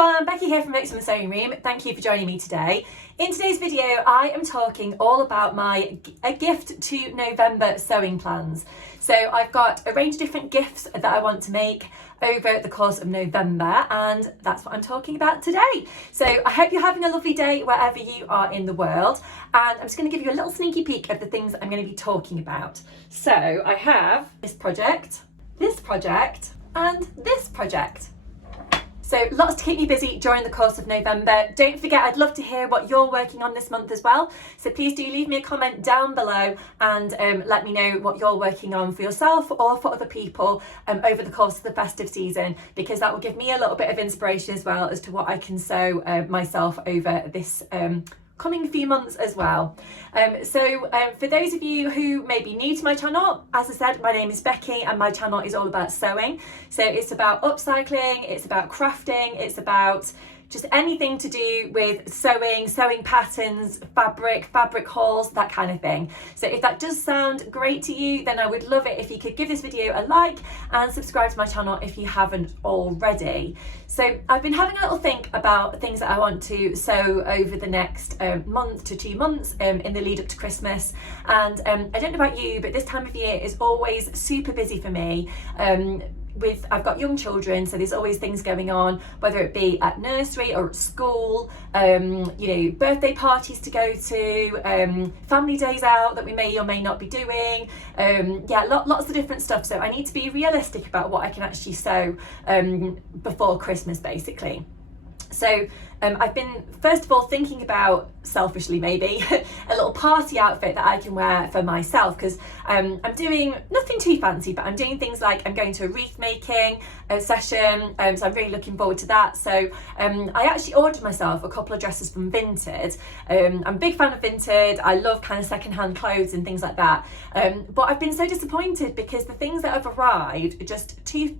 everyone, Becky here from Becky Sewing Room. Thank you for joining me today. In today's video, I am talking all about a gift to November sewing plans. So I've got a range of different gifts that I want to make over the course of November, and that's what I'm talking about today. So I hope you're having a lovely day wherever you are in the world, and I'm just going to give you a little sneaky peek of the things that I'm going to be talking about. So I have this project, and this project. So lots to keep me busy during the course of November. Don't forget, I'd love to hear what you're working on this month as well. So please do leave me a comment down below and let me know what you're working on for yourself or for other people over the course of the festive season, because that will give me a little bit of inspiration as well as to what I can sew myself over this coming few months as well. For those of you who may be new to my channel, as I said, my name is Becky and my channel is all about sewing. So it's about upcycling, it's about crafting, it's about just anything to do with sewing patterns, fabric hauls, that kind of thing. So if that does sound great to you, then I would love it if you could give this video a like and subscribe to my channel if you haven't already. So I've been having a little think about things that I want to sew over the next month to 2 months in the lead up to Christmas. And I don't know about you, but this time of year is always super busy for me. I've got young children, so there's always things going on, whether it be at nursery or at school, birthday parties to go to, family days out that we may or may not be doing, lots of different stuff. So I need to be realistic about what I can actually sew before Christmas, basically. So I've been, first of all, thinking about, selfishly maybe, a little party outfit that I can wear for myself, because I'm doing nothing too fancy, but I'm doing things like I'm going to a wreath making session, so I'm really looking forward to that. So I actually ordered myself a couple of dresses from Vinted. I'm a big fan of Vinted. I love kind of secondhand clothes and things like that. But I've been so disappointed because the things that have arrived are just too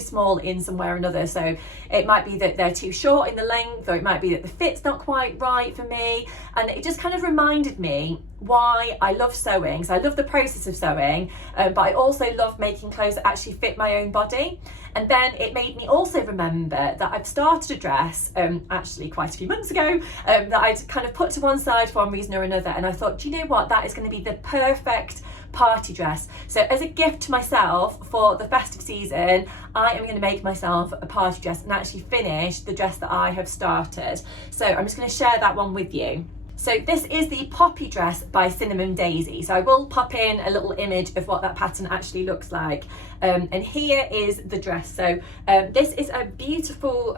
small in some way or another. So it might be that they're too short in the length, or it might be that the fit's not quite right for me. And it just kind of reminded me why I love sewing. So I love the process of sewing, but I also love making clothes that actually fit my own body. And then it made me also remember that I've started a dress actually quite a few months ago that I'd kind of put to one side for one reason or another, and I thought, do you know what, that is going to be the perfect party dress. So as a gift to myself for the festive season, I am going to make myself a party dress and actually finish the dress that I have started. So I'm just going to share that one with you. So this is the poppy dress by Cinnamon Daisy. So I will pop in a little image of what that pattern actually looks like. And here is the dress. So this is a beautiful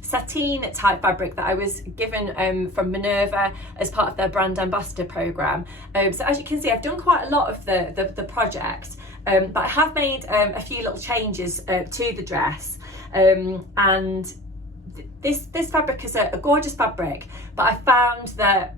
sateen type fabric that I was given from Minerva as part of their brand ambassador program. So as you can see, I've done quite a lot of the project, but I have made a few little changes to the dress. And this fabric is a gorgeous fabric, but I found that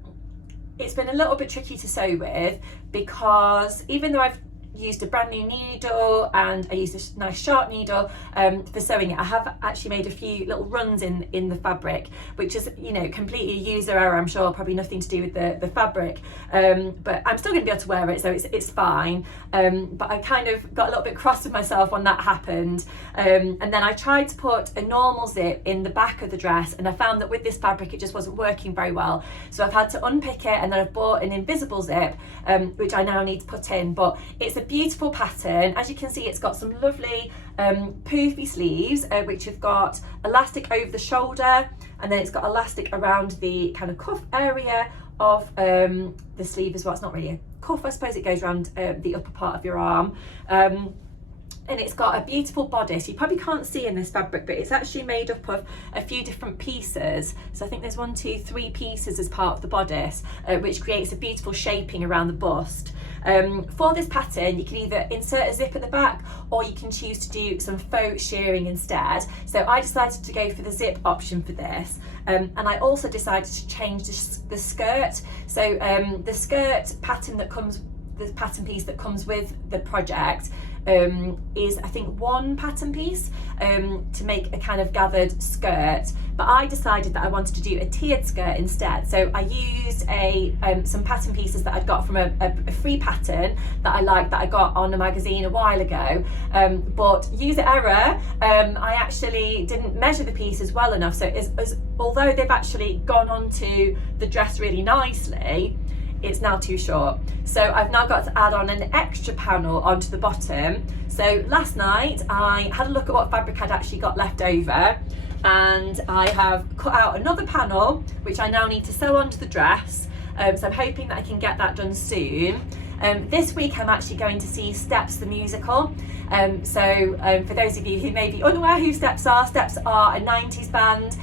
it's been a little bit tricky to sew with, because even though I've used a brand new needle and I used a nice sharp needle for sewing it, I have actually made a few little runs in the fabric, which is, completely user error, I'm sure, probably nothing to do with the fabric, but I'm still going to be able to wear it, so it's fine. But I kind of got a little bit cross with myself when that happened, and then I tried to put a normal zip in the back of the dress, and I found that with this fabric it just wasn't working very well, so I've had to unpick it, and then I've bought an invisible zip, which I now need to put in. But it's a beautiful pattern. As you can see, it's got some lovely poofy sleeves, which have got elastic over the shoulder, and then it's got elastic around the kind of cuff area of the sleeve as well. It's not really a cuff, I suppose. It goes around the upper part of your arm. And it's got a beautiful bodice. You probably can't see in this fabric, but it's actually made up of a few different pieces. So I think there's 1, 2, 3 pieces as part of the bodice, which creates a beautiful shaping around the bust. For this pattern, you can either insert a zip at the back, or you can choose to do some faux shearing instead. So I decided to go for the zip option for this. And I also decided to change the skirt. So the skirt pattern that comes, the pattern piece that comes with the project, is I think 1 pattern piece to make a kind of gathered skirt, but I decided that I wanted to do a tiered skirt instead. So I used some pattern pieces that I'd got from a free pattern that I liked, that I got on a magazine a while ago, but user error, I actually didn't measure the pieces well enough, so although they've actually gone onto the dress really nicely, it's now too short. So I've now got to add on an extra panel onto the bottom. So last night I had a look at what fabric I'd actually got left over, and I have cut out another panel which I now need to sew onto the dress. So I'm hoping that I can get that done soon. This week I'm actually going to see Steps the musical. For those of you who may be unaware who Steps are a 90s band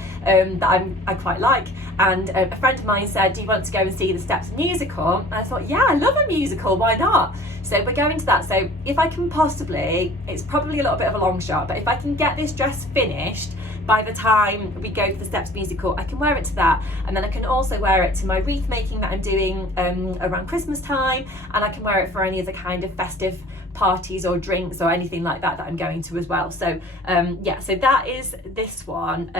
that I quite like, and a friend of mine said, do you want to go and see the Steps musical? And I thought, yeah, I love a musical, why not? So we're going to that. So if I can possibly, it's probably a little bit of a long shot, but if I can get this dress finished by the time we go for the Steps musical, I can wear it to that, and then I can also wear it to my wreath making that I'm doing around Christmas time, and I can wear it for any other kind of festive parties or drinks or anything like that I'm going to as well. So yeah, so that is this one.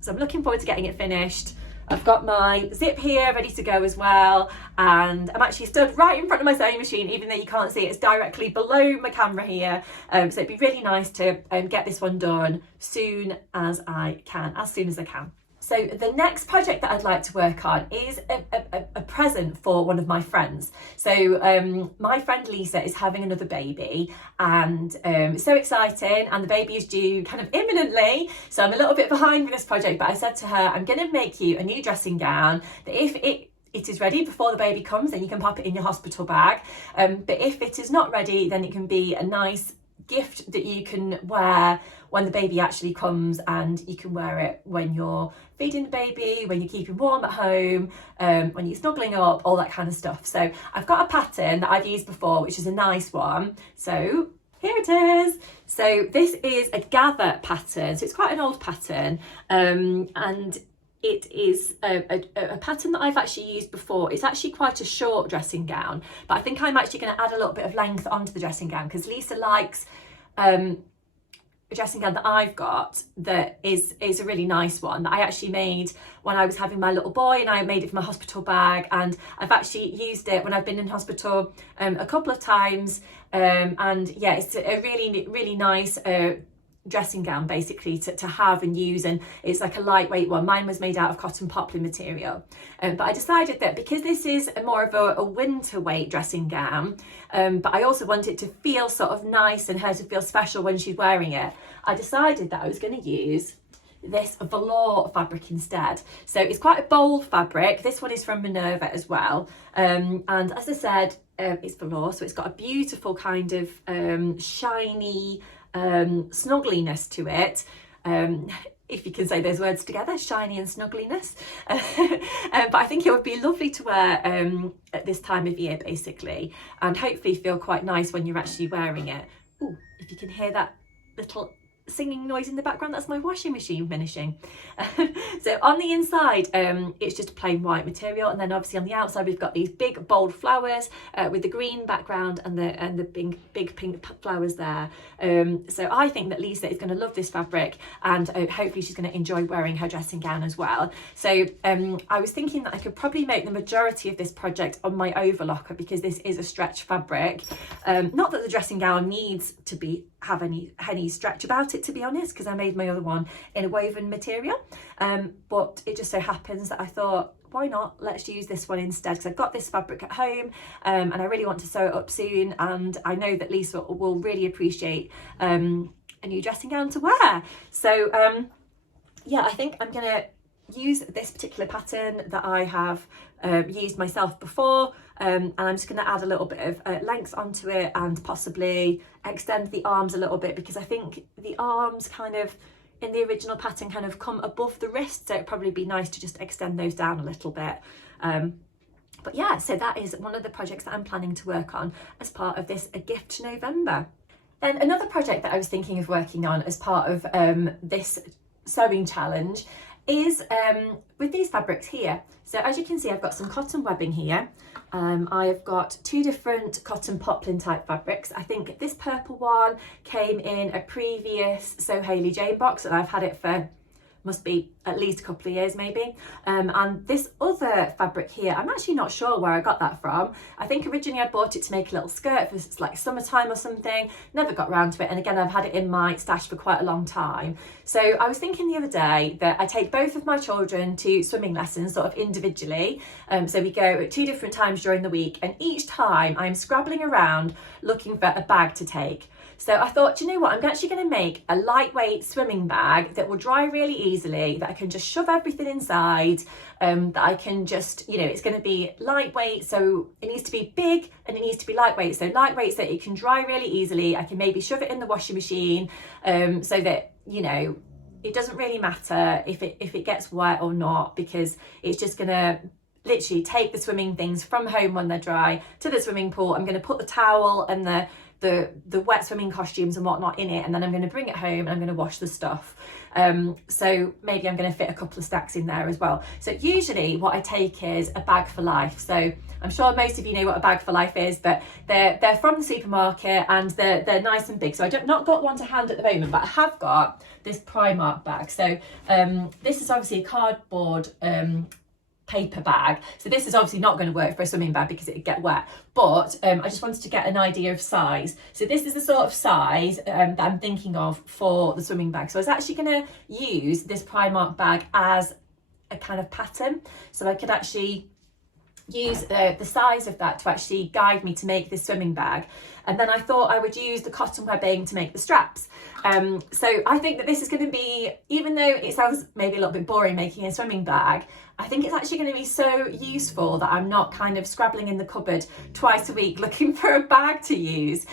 So I'm looking forward to getting it finished. I've got my zip here ready to go as well, and I'm actually stood right in front of my sewing machine, even though you can't see it, it's directly below my camera here. So it'd be really nice to get this one done soon as I can. So the next project that I'd like to work on is a present for one of my friends. So my friend Lisa is having another baby, and it's so exciting, and the baby is due kind of imminently. So I'm a little bit behind with this project, but I said to her, I'm going to make you a new dressing gown that if it is ready before the baby comes, then you can pop it in your hospital bag. But if it is not ready, then it can be a nice gift that you can wear when the baby actually comes, and you can wear it when you're feeding the baby, when you're keeping warm at home, when you're snuggling up, all that kind of stuff. So I've got a pattern that I've used before, which is a nice one. So here it is. So this is a gather pattern, so it's quite an old pattern, and it is a pattern that I've actually used before. It's actually quite a short dressing gown, but I think I'm actually going to add a little bit of length onto the dressing gown, because Lisa likes a dressing gown that I've got that is a really nice one that I actually made when I was having my little boy, and I made it for my hospital bag, and I've actually used it when I've been in hospital a couple of times, and yeah, it's a really nice dressing gown basically to have and use, and it's like a lightweight one. Mine was made out of cotton poplin material, but I decided that because this is more of a winter weight dressing gown, but I also want it to feel sort of nice and her to feel special when she's wearing it, I decided that I was going to use this velour fabric instead. So it's quite a bold fabric. This one is from Minerva as well, and as I said, it's velour, so it's got a beautiful kind of shiny snuggliness to it, if you can say those words together, shiny and snuggliness. But I think it would be lovely to wear at this time of year basically, and hopefully feel quite nice when you're actually wearing it. Ooh, if you can hear that little singing noise in the background, that's my washing machine finishing. So on the inside, it's just a plain white material, and then obviously on the outside we've got these big bold flowers with the green background and the big pink flowers there. So I think that Lisa is going to love this fabric, and hopefully she's going to enjoy wearing her dressing gown as well. So I was thinking that I could probably make the majority of this project on my overlocker, because this is a stretch fabric. Not that the dressing gown needs to have any stretch about it, to be honest, because I made my other one in a woven material, but it just so happens that I thought, why not, let's use this one instead, because I've got this fabric at home, and I really want to sew it up soon, and I know that Lisa will really appreciate a new dressing gown to wear. So yeah, I think I'm gonna use this particular pattern that I have used myself before, and I'm just going to add a little bit of length onto it, and possibly extend the arms a little bit, because I think the arms kind of in the original pattern kind of come above the wrist, so it'd probably be nice to just extend those down a little bit. But yeah, so that is one of the projects that I'm planning to work on as part of this A Gift to November. Then another project that I was thinking of working on as part of this sewing challenge is with these fabrics here. So as you can see, I've got some cotton webbing here. I've got two different cotton poplin type fabrics. I think this purple one came in a previous Sew Hayley Jane box, and I've had it for must be at least a couple of years maybe. And this other fabric here, I'm actually not sure where I got that from. I think originally I bought it to make a little skirt for like summertime or something, never got around to it, and again I've had it in my stash for quite a long time. So I was thinking the other day that I take both of my children to swimming lessons sort of individually, so we go at 2 different times during the week, and each time I'm scrabbling around looking for a bag to take. So I thought, do you know what, I'm actually going to make a lightweight swimming bag that will dry really easily, that I can just shove everything inside, that I can just, you know, it's going to be lightweight, so it needs to be big and it needs to be lightweight. So lightweight so it can dry really easily. I can maybe shove it in the washing machine, so that, you know, it doesn't really matter if it gets wet or not, because it's just going to literally take the swimming things from home when they're dry to the swimming pool. I'm going to put the towel and the wet swimming costumes and whatnot in it, and then I'm going to bring it home and I'm going to wash the stuff. So maybe I'm going to fit a couple of stacks in there as well. So usually what I take is a bag for life. So I'm sure most of you know what a bag for life is, but they're from the supermarket and they're nice and big. So I've not got one to hand at the moment, but I have got this Primark bag. So this is obviously a cardboard paper bag, so this is obviously not going to work for a swimming bag because it'd get wet, but I just wanted to get an idea of size. So this is the sort of size that I'm thinking of for the swimming bag. So I was actually going to use this Primark bag as a kind of pattern, so I could actually use the size of that to actually guide me to make this swimming bag. And then I thought I would use the cotton webbing to make the straps. So I think that this is going to be, even though it sounds maybe a little bit boring making a swimming bag, I think it's actually going to be so useful that I'm not kind of scrabbling in the cupboard twice a week looking for a bag to use.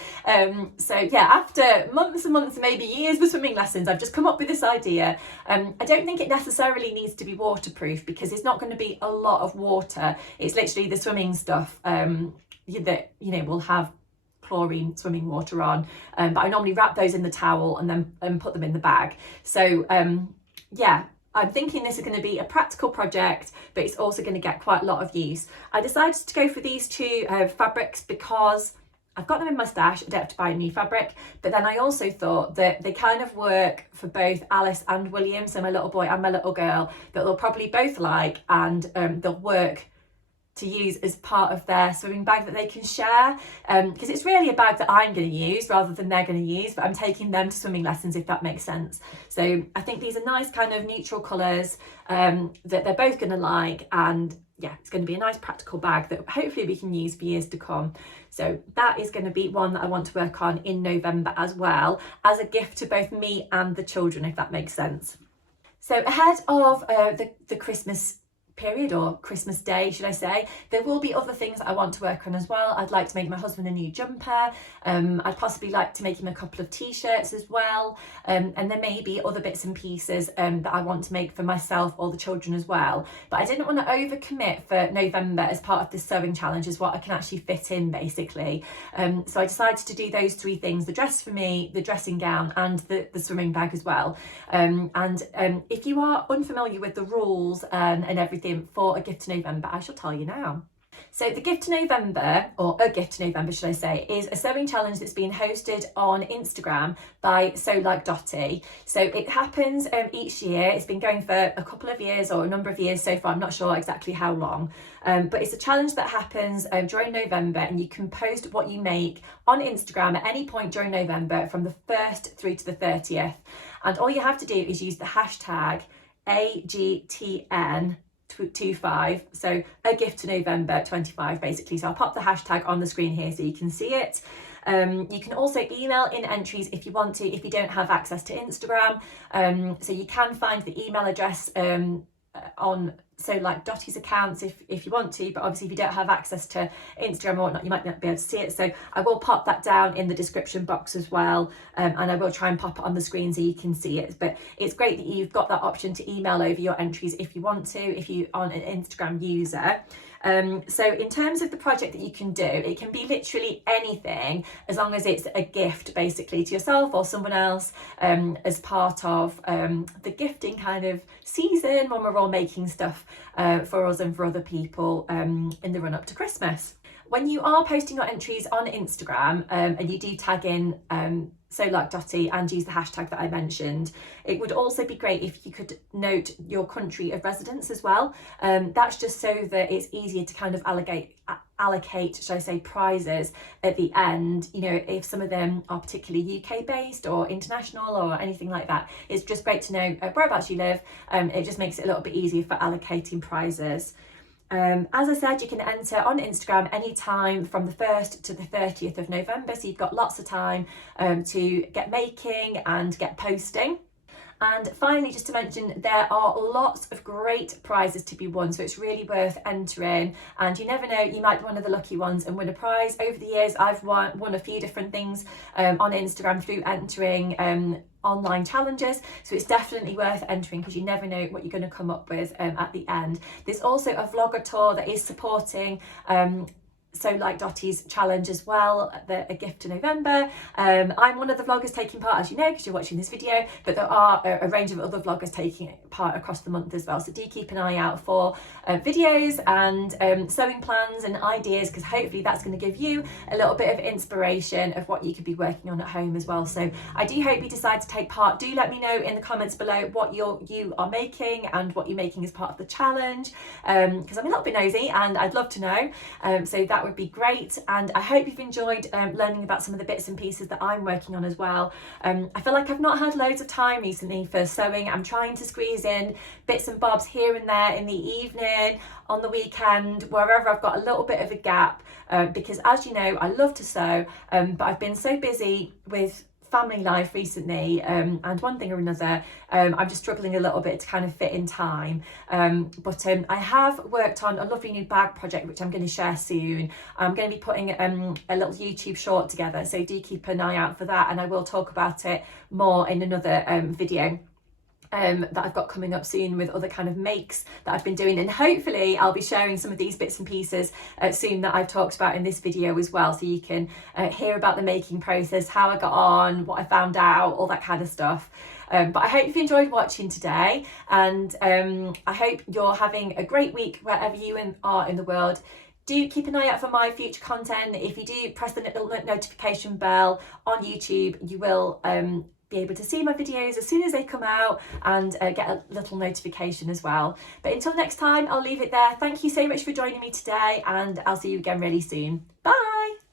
So yeah, after months and months, maybe years of swimming lessons, I've just come up with this idea. I don't think it necessarily needs to be waterproof because it's not going to be a lot of water. It's literally the swimming stuff that, you know, will have chlorine swimming water on, but I normally wrap those in the towel and then put them in the bag. So yeah, I'm thinking this is going to be a practical project, but it's also going to get quite a lot of use. I decided to go for these 2 fabrics because I've got them in my stash. I don't have to buy a new fabric, but then I also thought that they kind of work for both Alice and William, so my little boy and my little girl, that they'll probably both like, and they'll work to use as part of their swimming bag that they can share, because it's really a bag that I'm going to use rather than they're going to use, but I'm taking them to swimming lessons, if that makes sense. So I think these are nice kind of neutral colours that they're both going to like, and yeah, it's going to be a nice practical bag that hopefully we can use for years to come. So that is going to be one that I want to work on in November as well, as a gift to both me and the children, if that makes sense. So ahead of the Christmas period, or Christmas Day should I say, there will be other things that I want to work on as well. I'd like to make my husband a new jumper, I'd possibly like to make him a couple of t-shirts as well, and there may be other bits and pieces that I want to make for myself or the children as well, but I didn't want to overcommit for November as part of this sewing challenge, is what I can actually fit in basically. So I decided to do those 3 things: the dress for me, the dressing gown, and the swimming bag as well. And if you are unfamiliar with the rules and everything for a gift to November, I shall tell you now. So the gift to November, or a gift to November should I say, is a sewing challenge that's been hosted on Instagram by Sew Like Dotty. So it happens each year. It's been going for a couple of years, or a number of years so far, I'm not sure exactly how long, but it's a challenge that happens during November, and you can post what you make on Instagram at any point during November from the 1st through to the 30th, and all you have to do is use the hashtag AGTN 25, so a gift to November 25 basically. So I'll pop the hashtag on the screen here so you can see it. You can also email in entries if you want to, if you don't have access to Instagram, so you can find the email address on So Like Dotty's accounts if you want to, but obviously if you don't have access to Instagram or whatnot, you might not be able to see it. So I will pop that down in the description box as well, and I will try and pop it on the screen so you can see it. But it's great that you've got that option to email over your entries if you want to, if you are an Instagram user. So in terms of the project that you can do, it can be literally anything, as long as it's a gift basically to yourself or someone else, as part of the gifting kind of season when we're all making stuff for us and for other people in the run up to Christmas. When you are posting your entries on Instagram and you do tag in So Like Dotty and use the hashtag that I mentioned. It would also be great if you could note your country of residence as well. That's just so that it's easier to kind of allocate, should I say, prizes at the end. You know, if some of them are particularly UK based or international or anything like that, it's just great to know whereabouts you live. It just makes it a little bit easier for allocating prizes. As I said, you can enter on Instagram anytime from the 1st to the 30th of November, so you've got lots of time to get making and get posting. And finally, just to mention, there are lots of great prizes to be won, so it's really worth entering. And you never know, you might be one of the lucky ones and win a prize. Over the years, I've won a few different things on Instagram through entering online challenges, so it's definitely worth entering because you never know what you're going to come up with at the end. There's also a vlogger tour that is supporting So Like Dotty's challenge as well, a gift to November. I'm one of the vloggers taking part, as you know, because you're watching this video, but there are a range of other vloggers taking part across the month as well. So do keep an eye out for videos and sewing plans and ideas, because hopefully that's going to give you a little bit of inspiration of what you could be working on at home as well. So I do hope you decide to take part. Do let me know in the comments below what you are making and what you're making as part of the challenge, because I'm a little bit nosy and I'd love to know. So that would be great, and I hope you've enjoyed learning about some of the bits and pieces that I'm working on as well. I feel like I've not had loads of time recently for sewing. I'm trying to squeeze in bits and bobs here and there in the evening, on the weekend, wherever I've got a little bit of a gap, because as you know, I love to sew, but I've been so busy with family life recently, and one thing or another, I'm just struggling a little bit to kind of fit in time, but I have worked on a lovely new bag project which I'm going to share soon. I'm going to be putting a little YouTube short together, so do keep an eye out for that, and I will talk about it more in another video that I've got coming up soon with other kind of makes that I've been doing, and hopefully I'll be sharing some of these bits and pieces soon that I've talked about in this video as well, so you can hear about the making process, how I got on, what I found out, all that kind of stuff. But I hope you've enjoyed watching today, and I hope you're having a great week wherever you are in the world. Do keep an eye out for my future content. If you do press the little notification bell on YouTube, you will be able to see my videos as soon as they come out and get a little notification as well. But until next time, I'll leave it there. Thank you so much for joining me today, and I'll see you again really soon. Bye.